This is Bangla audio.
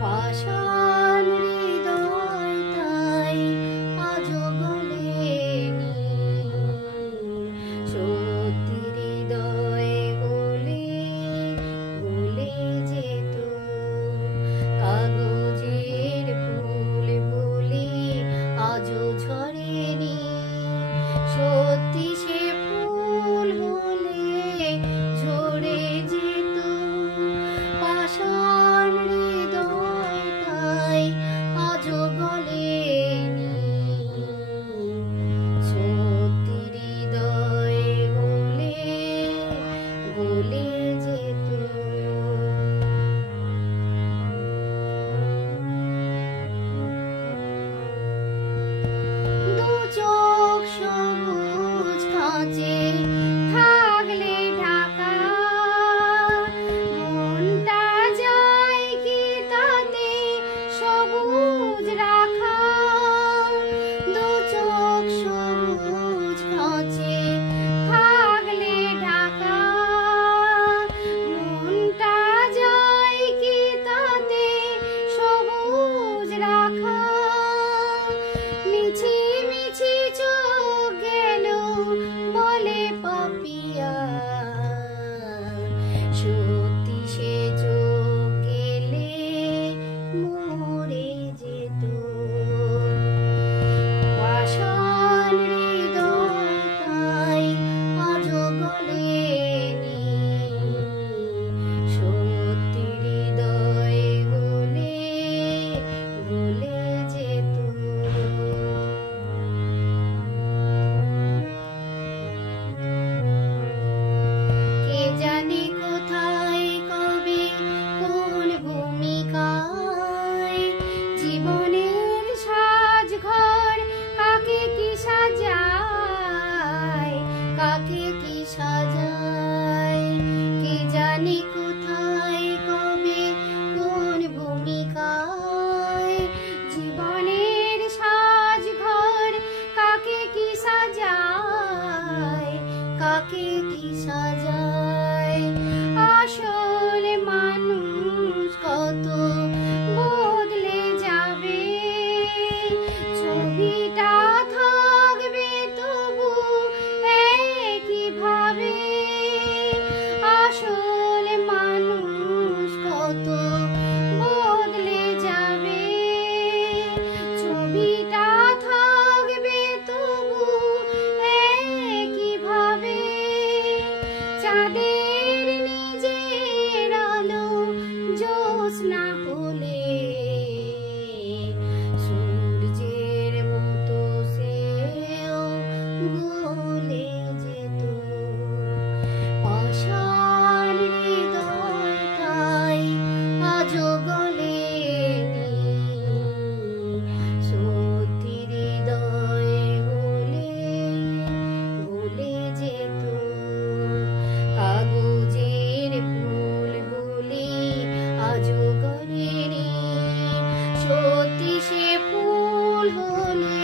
পাষাণ হৃদয় তাই আজও গলেনি, সত্যি হৃদয় গলে গলে যেত। কাগজের ফুল বলি আজও ঝরেনি, সত্যি সে ফুল হলে ঝরে যেত। পাষাণ হৃদয় তাই আজও গলেনি, সত্যি হৃদয় গলে গলে যেত। দু চোখ সবুজ কাঁচে থাকলে ঢাকা, মনটা যায় কি তাতে সবুজ রাখা। দু চোখ সবুজ কাঁচে থাকলে ঢাকা, মনটা যায় কি তাতে সবুজ রাখা। মিছি মিছি চোখ গেল বলে পাপিয়া, সত্যি সে চোখ গেলে মরে যেত। পাষাণ হৃদয় তাই আজও গলেনি, সত্যি হৃদয় গলে গলে যেত। কে জানে কোথায় কবে কোন ভূমিকায় জীবনের সাজঘর কাকে কি সাজায়, কাকে কি সাজায়। কে জানে কোথায় কবে কোন ভূমিকায় জীবনের সাজঘর কাকে কি সাজায়, কাকে কি সাজায়। আসলে মানুষ কত বদলে যাবে, ছবিটা থাকবে তবু একই ভাবে। আসলে মানুষ কত বদলে যাবে, ছবিটা থাকবে তবু একই ভাবে। চাঁদের নিজের আলো জ্যোৎস্না হলে সূর্যের মতো সেও গলে যেত। পাষাণ হৃদয় তাই আজও গলেনি, সত্যি হৃদয় গলে গলে যেত। কাগজের ফুল বলি আজও গলেনি, সত্যি সে ফুল হলে